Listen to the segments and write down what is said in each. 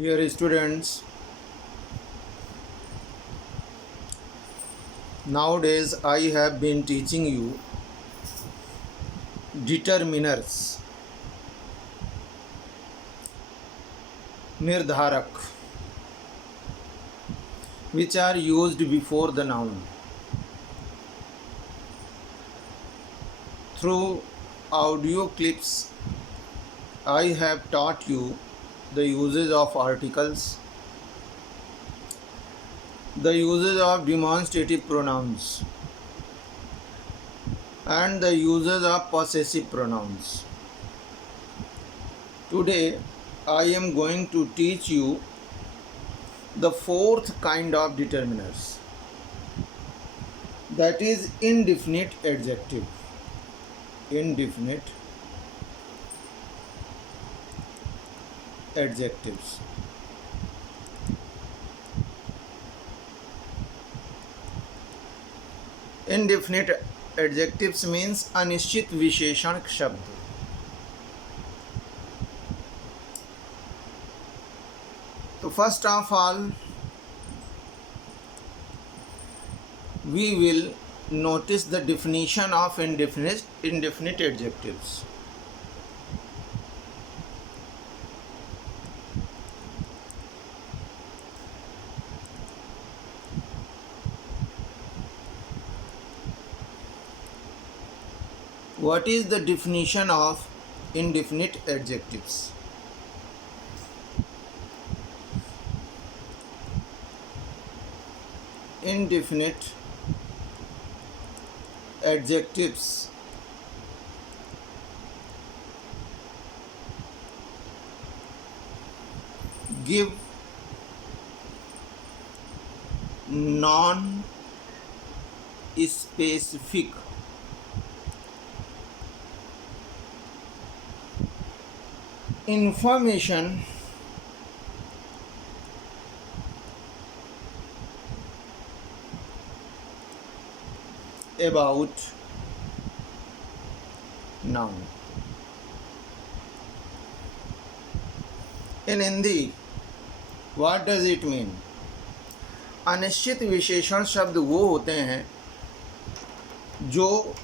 Dear students, nowadays I have been teaching you determiners, निर्धारक, which are used before the noun. Through audio clips, I have taught you the uses of articles, the uses of demonstrative pronouns, and the uses of possessive pronouns. Today, I am going to teach you the fourth kind of determiners, that is indefinite adjective. Indefinite adjectives. Indefinite adjectives means अनिश्चित विशेषण शब्द. So first of all, we will notice the definition of indefinite adjectives. What is the definition of indefinite adjectives? Indefinite adjectives give non-specific information about noun. In Hindi, what does it mean? अनिश्चित विशेषण शब्द वो होते हैं जो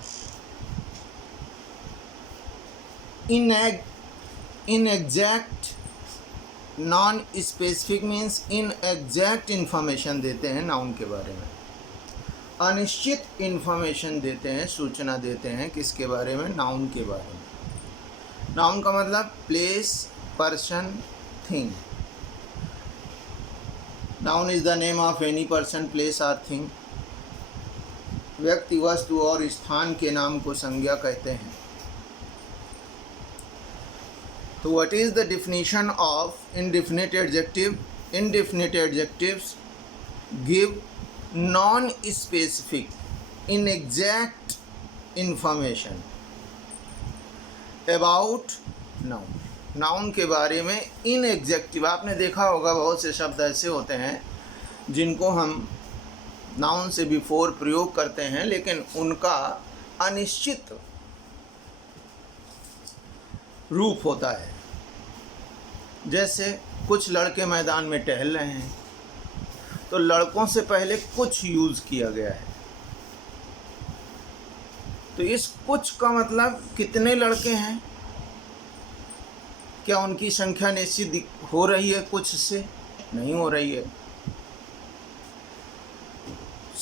inexact non specific means inexact information देते हैं नाउन के बारे में. अनिश्चित इंफॉर्मेशन देते हैं, सूचना देते हैं किसके बारे में? नाउन के बारे में. नाउन का मतलब place, person, thing. Noun is the name of any person, place और थिंग. व्यक्ति, वस्तु और स्थान के नाम को संज्ञा कहते हैं. तो what is the definition of indefinite adjective? Indefinite adjectives give non-specific, inexact information about noun. Noun के बारे में इनएग्जैक्टिव. आपने देखा होगा बहुत से शब्द ऐसे होते हैं जिनको हम नाउन से बिफोर प्रयोग करते हैं लेकिन उनका अनिश्चित रूप होता है. जैसे कुछ लड़के मैदान में टहल रहे हैं, तो लड़कों से पहले कुछ यूज़ किया गया है. तो इस कुछ का मतलब कितने लड़के हैं? क्या उनकी संख्या निश्चित हो रही है? कुछ से नहीं हो रही है.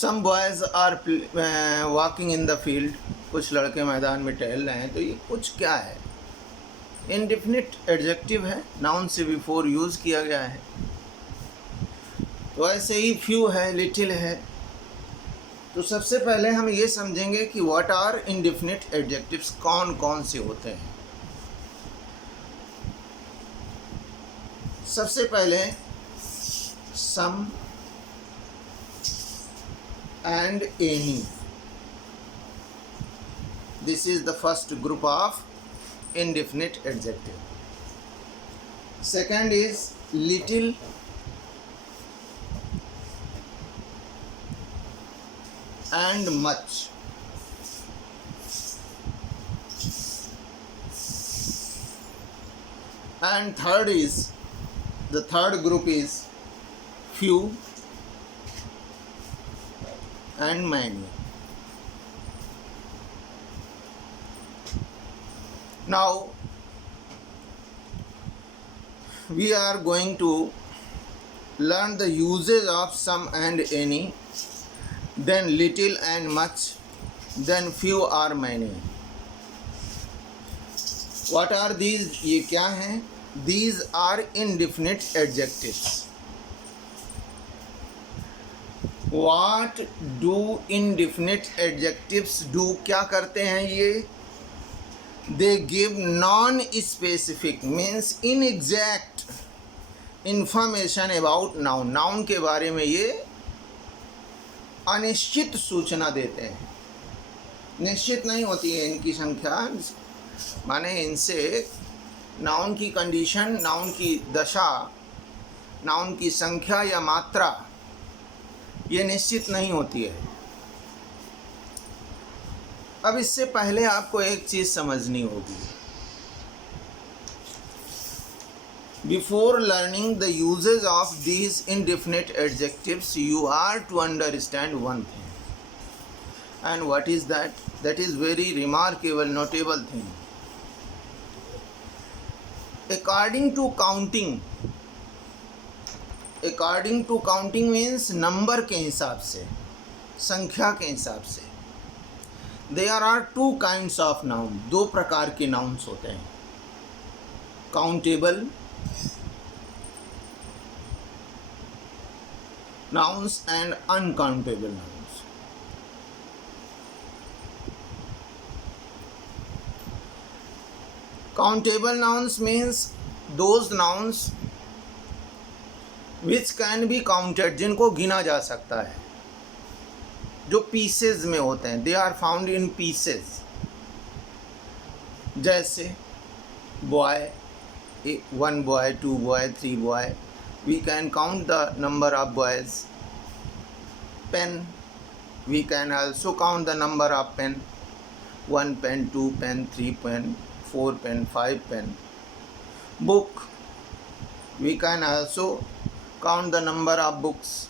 Some boys are walking in the field. कुछ लड़के मैदान में टहल रहे हैं. तो ये कुछ क्या है? इनडेफिनिट एडजेक्टिव है, नाउन से बिफोर यूज़ किया गया है. तो ऐसे ही फ्यू है, लिटिल है. तो सबसे पहले हम ये समझेंगे कि व्हाट आर इनडेफिनिट एडजेक्टिव्स, कौन कौन से होते हैं. सबसे पहले some and any. This is the first group of indefinite adjective. Second is little and much. And third is The third group is few and many. Now we are going to learn the uses of some and any, then little and much, then few or many. What are these? ये क्या हैं? These are indefinite adjectives. What do indefinite adjectives do? क्या करते हैं ये? They give non-specific means inexact information about noun. Noun के बारे में ये अनिश्चित सूचना देते हैं. निश्चित नहीं होती है इनकी संख्या, माने इनसे नाउन की कंडीशन, नाउन की दशा, नाउन की संख्या या मात्रा ये निश्चित नहीं होती है. अब इससे पहले आपको एक चीज़ समझनी होगी. Before learning the uses of these indefinite adjectives, you are to understand one thing. And what is that? That is very remarkable, notable thing. According to counting means number के हिसाब से, संख्या के हिसाब से. There are two kinds of noun. दो प्रकार के nouns होते हैं. Countable nouns and uncountable nouns. Countable nouns means those nouns which can be counted, जिनको गिना जा सकता है, जो पीसेज में होते हैं. They are found in pieces. जैसे बॉय, 1 boy, 2 boy, 3 boy. We can count the number of boys. Pen, we can also count the number of pen. 1 pen, 2 pen, 3 pen, 4 pen, 5 pen. Book, we can also count the number of books.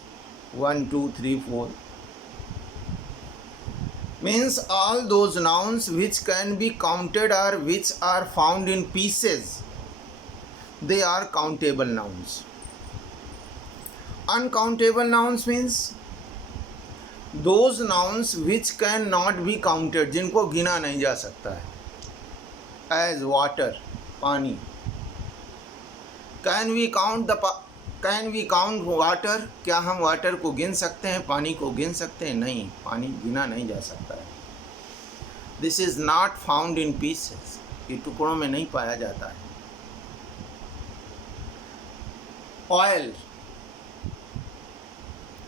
1, 2, 3, 4. Means all those nouns which can be counted or which are found in pieces, they are countable nouns. Uncountable nouns means those nouns which can not be counted, जिनको गिना नहीं जा सकता है. As water, पानी. Can we count water? क्या हम वाटर को गिन सकते हैं, पानी को गिन सकते हैं? नहीं, पानी गिना नहीं जा सकता है. This is not found in pieces. ये टुकड़ों में नहीं पाया जाता है. Oil,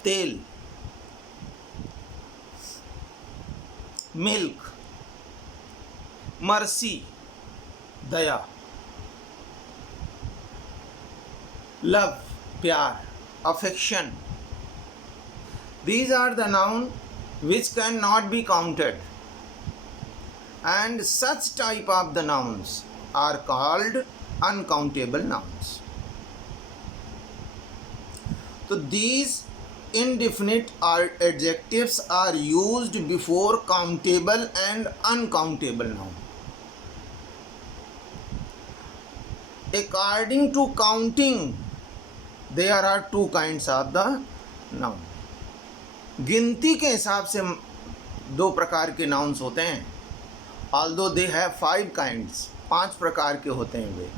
तेल. Milk, mercy, दया. Love, प्यार, affection. These are the nouns which cannot be counted, and such type of the nouns are called uncountable nouns. So these indefinite adjectives are used before countable and uncountable noun. According to counting, there are two kinds of the noun. गिनती के हिसाब से दो प्रकार के nouns होते हैं. Although they have 5 kinds, 5 प्रकार के होते हैं वे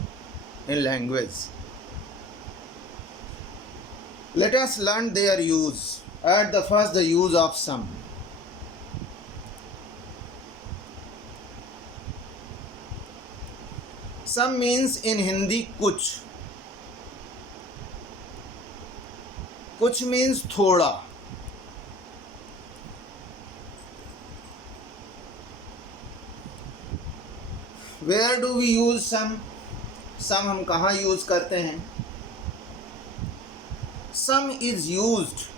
in language. Let us learn their use. At the first, the use of some. Some means in Hindi कुछ. कुछ means थोड़ा. Where do we use some? Some हम कहाँ use करते हैं? Some is used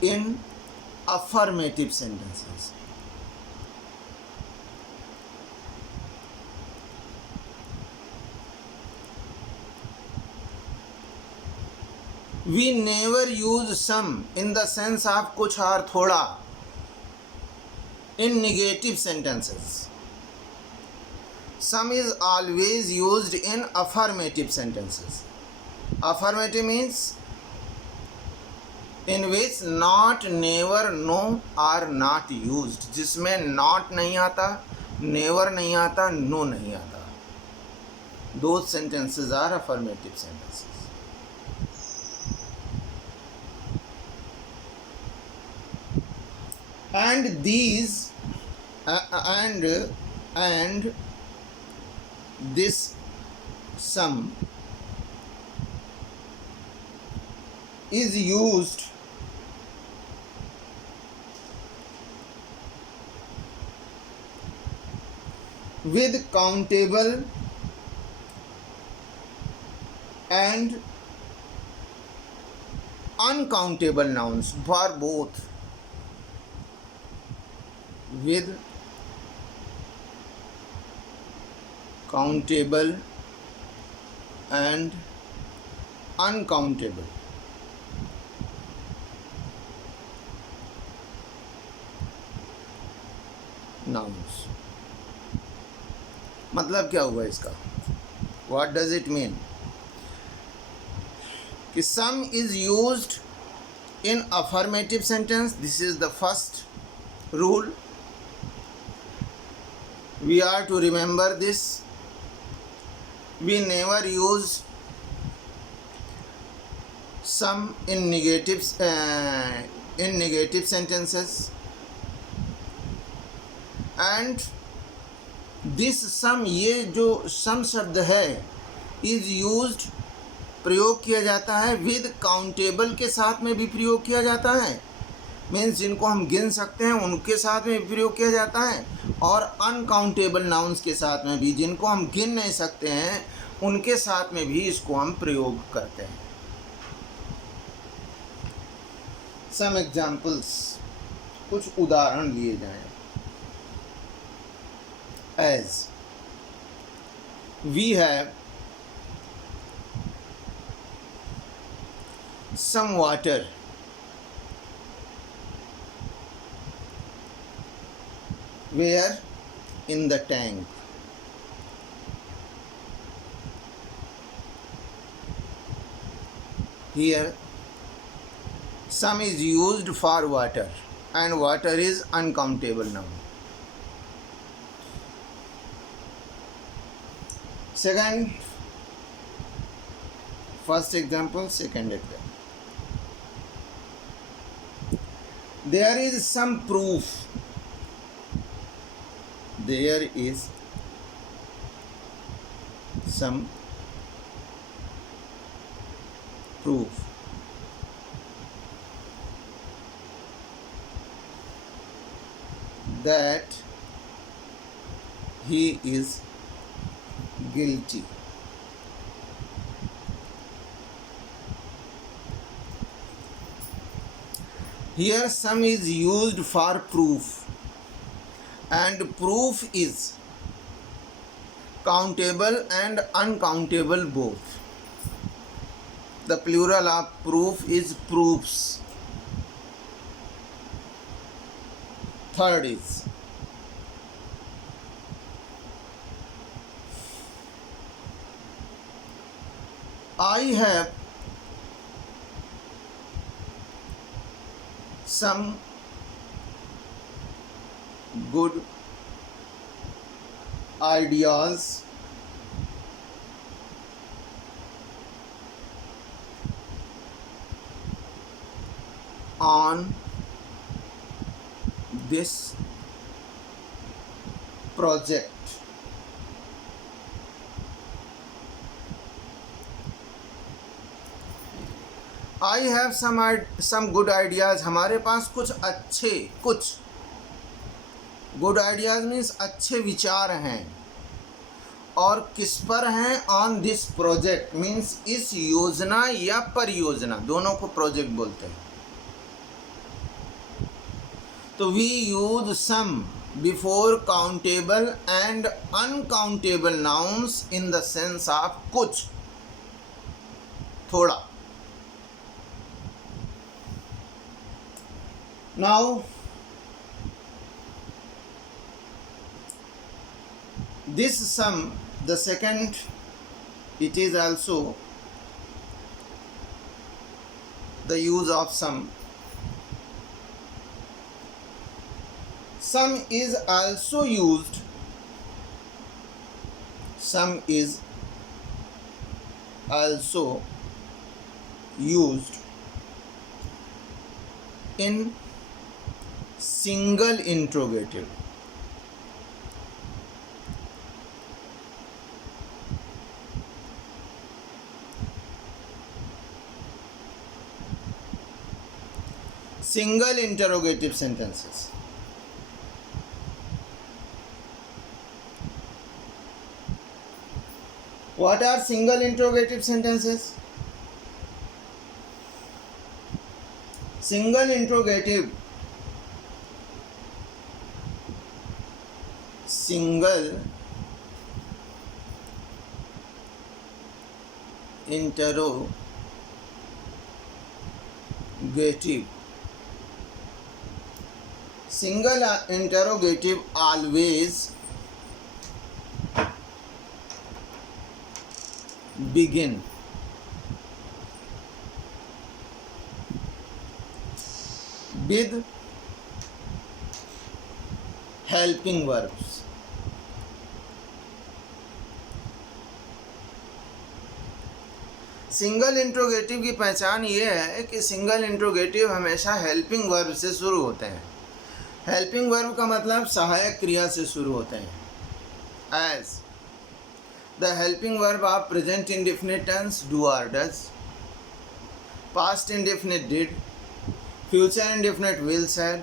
in affirmative sentences. We never use some in the sense of कुछ और थोड़ा in negative sentences. Some is always used in affirmative sentences. Affirmative means in which not, never, no are not used. जिसमें not नहीं आता, never नहीं आता, no नहीं आता. Those sentences are affirmative sentences. And these and this sum is used with countable and uncountable nouns for both. With countable and uncountable nouns. मतलब क्या हुआ इसका? What does it mean? कि some is used in affirmative sentence. This is the first rule. We are to remember this. We never use some in negative sentences. And this some, ये जो some शब्द है is used, प्रयोग किया जाता है with countable के साथ में भी प्रयोग किया जाता है. मीन्स जिनको हम गिन सकते हैं उनके साथ में प्रयोग किया जाता है, और अनकाउंटेबल नाउन्स के साथ में भी, जिनको हम गिन नहीं सकते हैं उनके साथ में भी इसको हम प्रयोग करते हैं. सम एग्जाम्पल्स, कुछ उदाहरण लिए जाएं. As we have some water where in the tank. Here some is used for water and water is uncountable noun. Second, first example, second example. There is some proof. There is some proof that he is guilty. Here some is used for proof, and proof is countable and uncountable both. The plural of proof is proofs. Third is I have some good ideas on this project. I have some good ideas. हमारे पास कुछ good ideas means अच्छे विचार हैं. और किस पर हैं? On this project means इस योजना या परियोजना, दोनों को प्रोजेक्ट बोलते हैं. तो we use some before countable and uncountable nouns in the sense of कुछ, थोड़ा. Now this sum, the second, it is also the use of sum. Sum is also used, sum is also used in single interrogative. Single interrogative sentences. What are single interrogative sentences? Single interrogative, single interrogative, single interrogative always begin with helping verbs. Single interrogative की पहचान ये है कि single interrogative हमेशा helping verb से शुरू होते हैं। हेल्पिंग वर्ब का मतलब सहायक क्रिया से शुरू होते हैं। As the helping verb are present indefinite tense do or does, past indefinite did, future indefinite will said,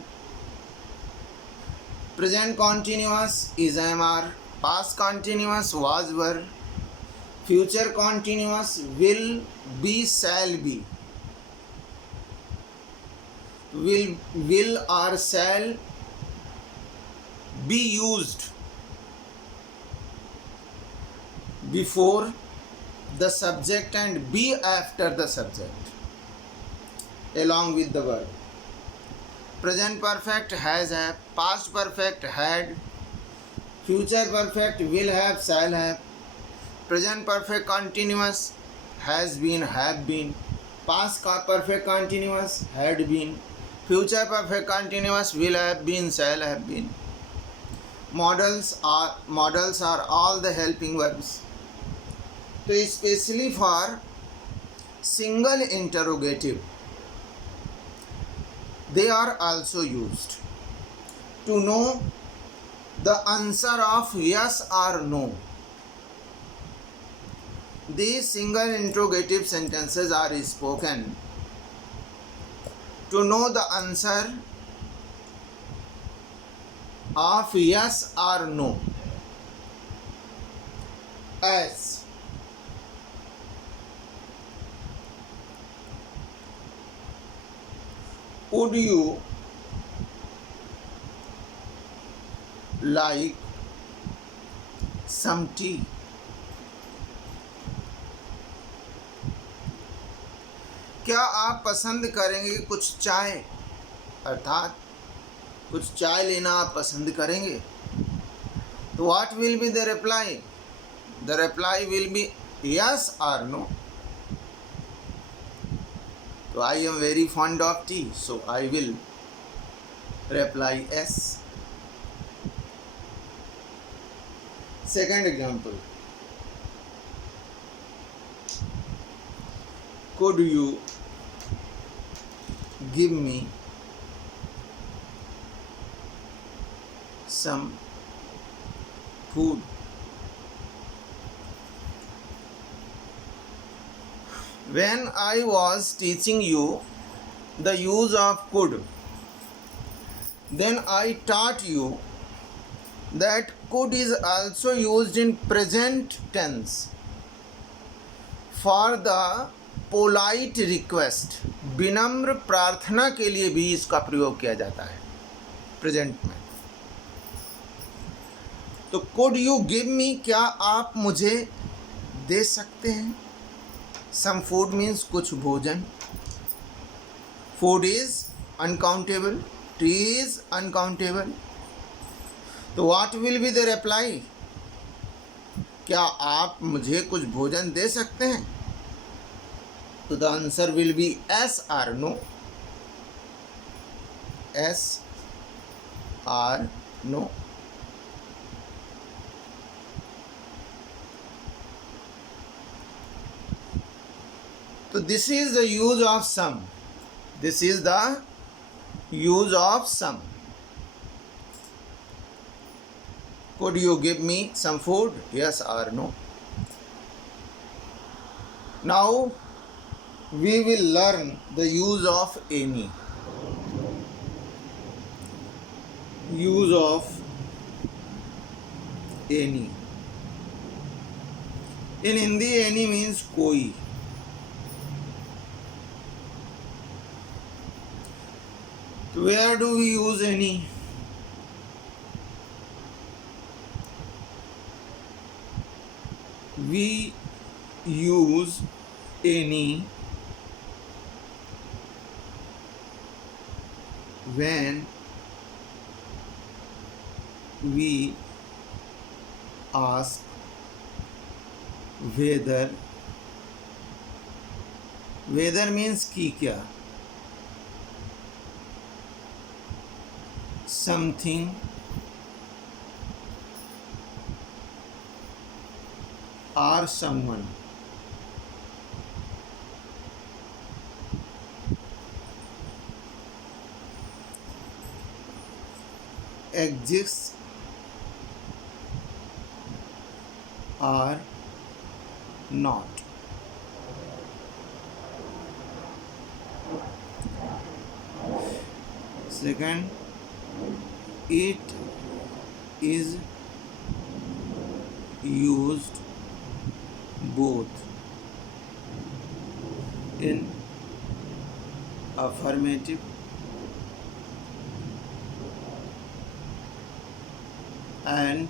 present continuous is am are, past continuous was were, future continuous will be shall be, will or shall be used before the subject and be after the subject along with the verb. Present perfect has have, past perfect had, future perfect will have, shall have, present perfect continuous has been, have been, past perfect continuous had been, future perfect continuous will have been, shall have been. Models are all the helping verbs. So especially for single interrogative, they are also used to know the answer of yes or no. These single interrogative sentences are spoken to know the answer of yes or no. As would you like some tea? क्या आप पसंद करेंगे कुछ चाय? अर्थात कुछ चाय लेना आप पसंद करेंगे? तो what will be the reply? The reply will be yes और नो. तो I am very fond of T, so I will reply yes. Second example. Could you give me some food? When I was teaching you the use of could, then I taught you that could is also used in present tense for the polite request, विनम्र प्रार्थना के लिए भी इसका प्रयोग किया जाता है प्रेजेंट में. तो कुड यू गिव मी, क्या आप मुझे दे सकते हैं? सम फूड मीन्स कुछ भोजन. Food is uncountable, trees uncountable. तो what will be the reply? क्या आप मुझे कुछ भोजन दे सकते हैं? तो the answer will be yes or no. Yes or no. So this is the use of some. This is the use of some. Could you give me some food? Yes or no? Now we will learn the use of any. Use of any. In Hindi, any means कोई. Where do we use any? We use any when we ask whether. Whether means कि क्या, something or someone exists or not. Second, it is used both in affirmative and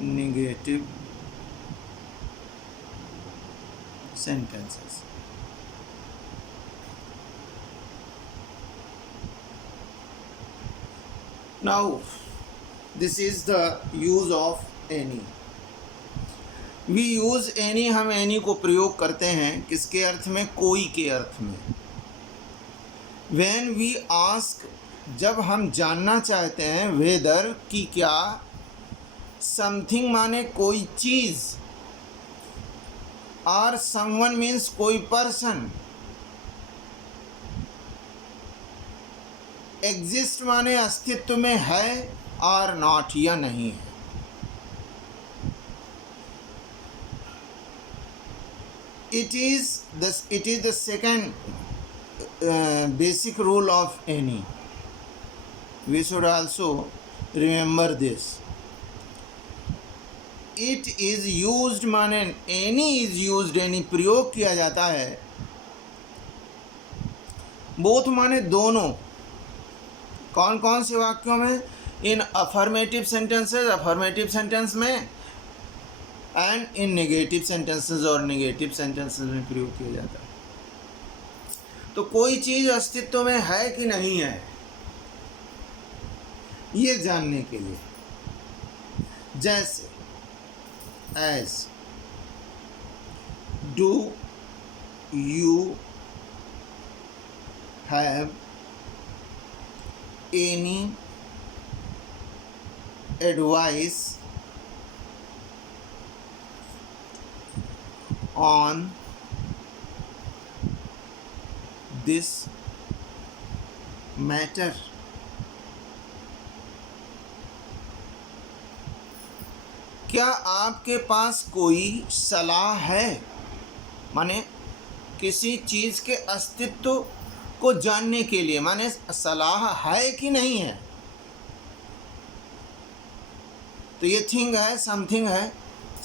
negative sentences. Now, this is the use of any. We use any, हम any को प्रयोग करते हैं किसके अर्थ में? कोई के अर्थ में. When we ask, जब हम जानना चाहते हैं, whether कि क्या, something माने कोई चीज़, और someone means कोई person, exist माने अस्तित्व में है और not या नहीं है. It is the second basic rule of any. We should also remember this. It is used माने any is used, any प्रयोग किया जाता है. both माने दोनों. कौन कौन से वाक्यों में? इन अफर्मेटिव सेंटेंसेस, अफर्मेटिव सेंटेंस में, एंड इन नेगेटिव सेंटेंसेस और नेगेटिव सेंटेंसेस में प्रयोग किया जाता है. तो कोई चीज़ अस्तित्व में है कि नहीं है, ये जानने के लिए, जैसे as, do you have any advice on this matter? क्या आपके पास कोई सलाह है? माने किसी चीज़ के अस्तित्व को जानने के लिए, माने सलाह है कि नहीं है. तो ये थिंग है, समथिंग है,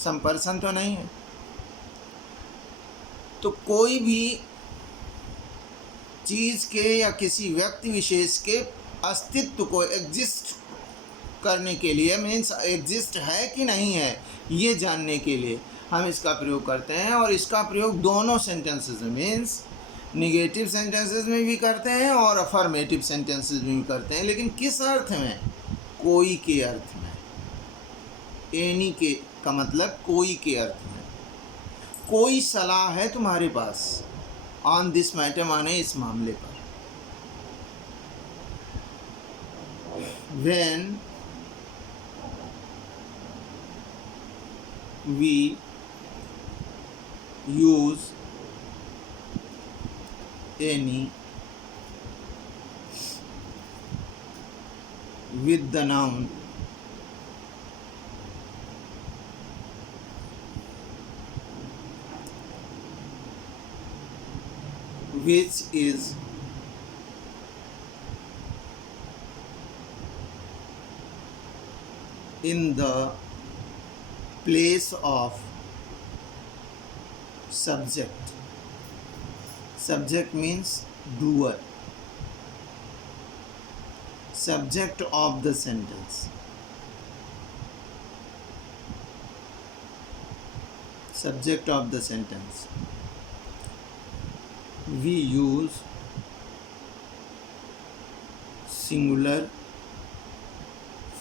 सम पर्सन तो नहीं है. तो कोई भी चीज़ के या किसी व्यक्ति विशेष के अस्तित्व को एग्जिस्ट करने के लिए, मीन्स एग्जिस्ट है कि नहीं है, ये जानने के लिए हम इसका प्रयोग करते हैं. और इसका प्रयोग दोनों सेंटेंसेस में, मीन्स निगेटिव सेंटेंसेस में भी करते हैं और अफर्मेटिव सेंटेंसेस में भी करते हैं, लेकिन किस अर्थ में? कोई के अर्थ में। एनी के का मतलब कोई के अर्थ में। कोई सलाह है तुम्हारे पास ऑन दिस मैटर, माने इस मामले पर। When we use any with the noun which is in the place of subject. Subject means doer, subject of the sentence. Subject of the sentence. We use singular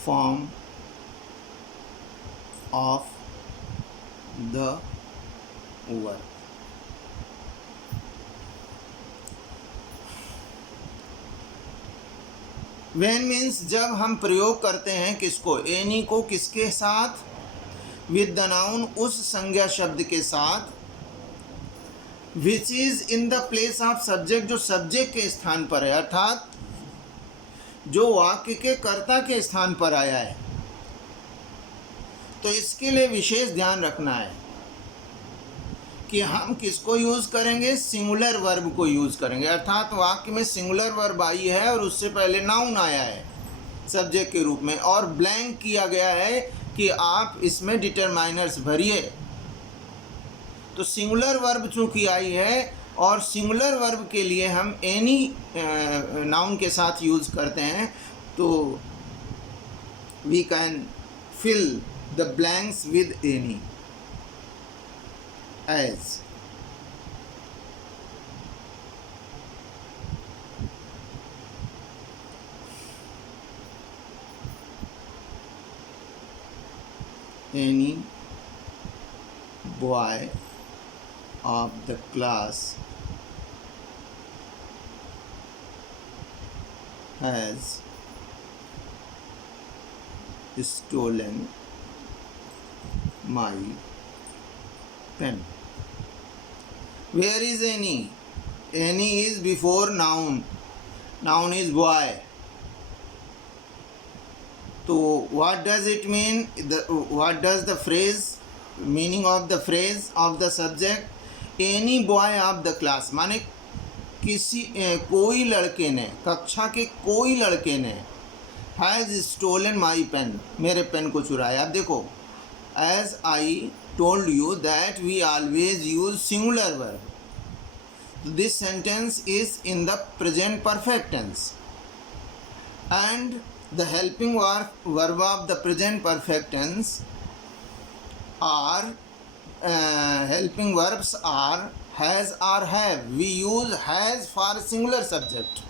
form of the verb. When means जब हम प्रयोग करते हैं किसको? एनी को किसके साथ? With the noun, उस संज्ञा शब्द के साथ, which is in the place of subject, जो सब्जेक्ट के स्थान पर है, अर्थात जो वाक्य के कर्ता के स्थान पर आया है। तो इसके लिए विशेष ध्यान रखना है कि हम किसको यूज़ करेंगे? सिंगुलर वर्ब को यूज़ करेंगे, अर्थात वाक्य में सिंगुलर वर्ब आई है और उससे पहले नाउन आया है सब्जेक्ट के रूप में, और ब्लैंक किया गया है कि आप इसमें डिटरमाइनर्स भरिए। तो सिंगुलर वर्ब चूँकि आई है और सिंगुलर वर्ब के लिए हम एनी नाउन के साथ यूज़ करते हैं, तो we can fill the blanks with any as any boy of the class has stolen my pen. Where is any? Any is before noun. Noun is boy. So what does it mean? What does the phrase, meaning of the phrase of the subject? Any boy of the class, माने किसी कोई लड़के ने, कक्षा के कोई लड़के ने, has stolen my pen, मेरे पेन को चुराया। अब देखो, as I told you that we always use singular verb. This sentence is in the present perfect tense, and the helping verb of the present perfect tense are helping verbs are has or have. We use has for singular subject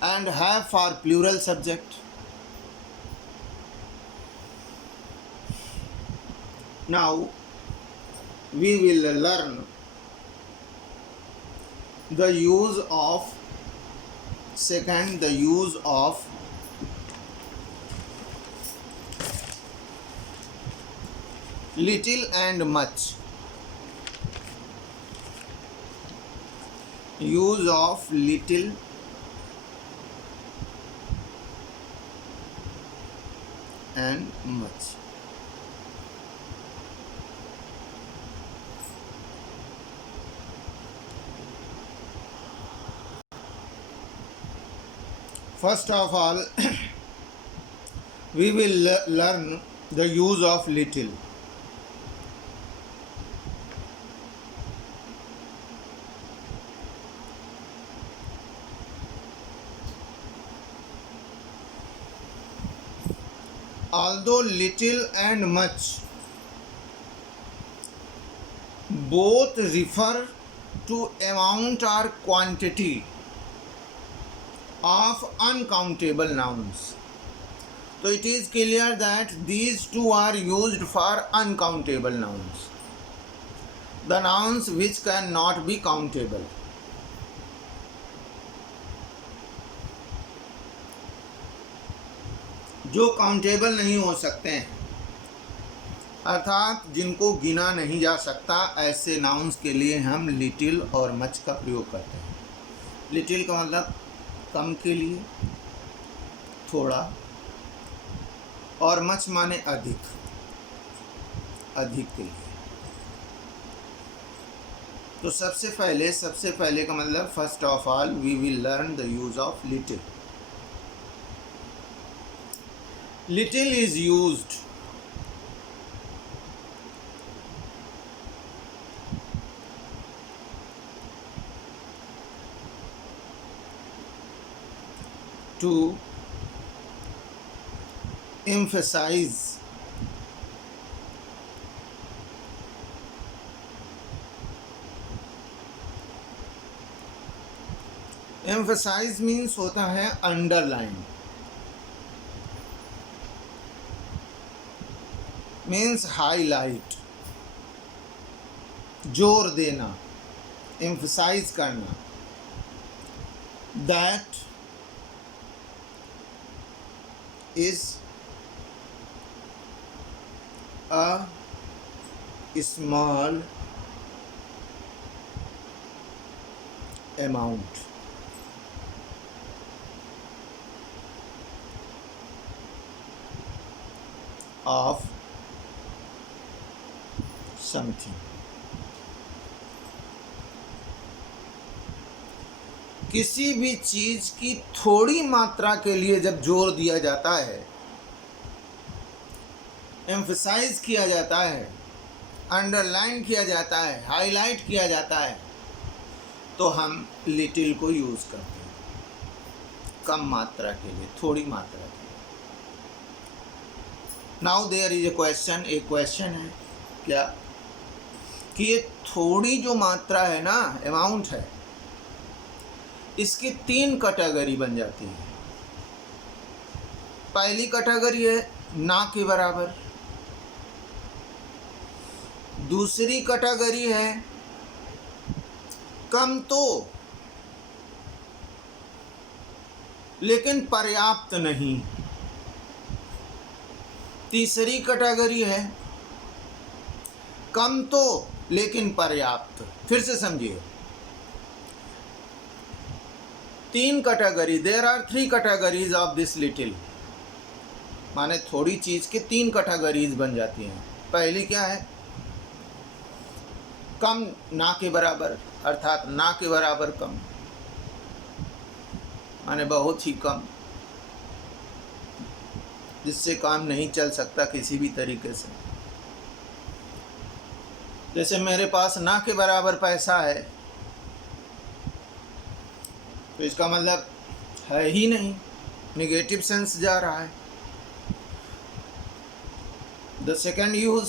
and have for plural subject. Now we will learn the use of the use of little and much. Use of little and much. First of all, we will learn the use of little. Although little and much both refer to amount or quantity of uncountable nouns. So it is clear that these two are used for uncountable nouns, the nouns which cannot be countable. जो काउंटेबल नहीं हो सकते हैं, अर्थात जिनको गिना नहीं जा सकता, ऐसे नाउन्स के लिए हम लिटिल और मच का प्रयोग करते हैं। लिटिल का मतलब कम के लिए, थोड़ा, और मच माने अधिक, अधिक के लिए। तो सबसे पहले का मतलब first of all we will learn the use of little. Little is used to emphasize means होता है अंडरलाइन, मीन्स हाईलाइट, जोर देना, एम्फसाइज करना। That is a small amount of something। किसी भी चीज़ की थोड़ी मात्रा के लिए जब जोर दिया जाता है, एम्फसाइज किया जाता है, अंडरलाइन किया जाता है, हाईलाइट किया जाता है, तो हम लिटिल को यूज़ करते हैं कम मात्रा के लिए, थोड़ी मात्रा के लिए। Now there is a question, एक क्वेश्चन है क्या कि ये थोड़ी जो मात्रा है ना, अमाउंट है, इसकी 3 कैटेगरी बन जाती है। पहली कैटेगरी है ना के बराबर, दूसरी कैटेगरी है कम तो लेकिन पर्याप्त नहीं, तीसरी कैटेगरी है कम तो लेकिन पर्याप्त। फिर से समझिए, 3 category, there are 3 categories of this little, माने थोड़ी चीज़ की 3 कैटेगरीज बन जाती हैं। पहली क्या है? कम ना के बराबर, अर्थात ना के बराबर कम, माने बहुत ही कम, जिससे काम नहीं चल सकता किसी भी तरीके से। जैसे मेरे पास ना के बराबर पैसा है, तो इसका मतलब है ही नहीं, नेगेटिव सेंस जा रहा है। द सेकंड यूज,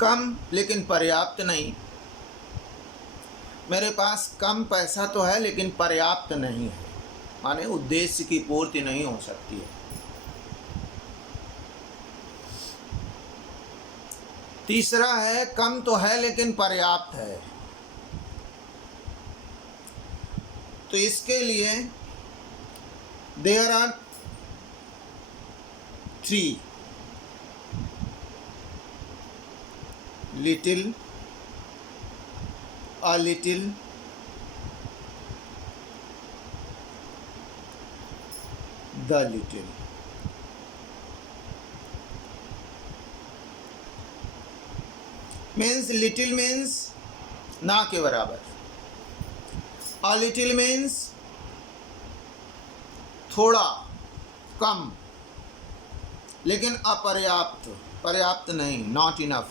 कम लेकिन पर्याप्त नहीं, मेरे पास कम पैसा तो है लेकिन पर्याप्त नहीं है, माने उद्देश्य की पूर्ति नहीं हो सकती है। तीसरा है कम तो है लेकिन पर्याप्त है, तो इसके लिए there are 3, little, a little, the little। Means little means ना के बराबर, a little मीन्स थोड़ा, कम, लेकिन अपर्याप्त, पर्याप्त नहीं, नॉट इनफ।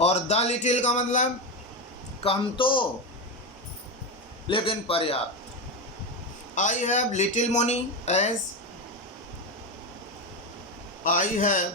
और द लिटिल का मतलब कम तो लेकिन पर्याप्त। I have little money as I have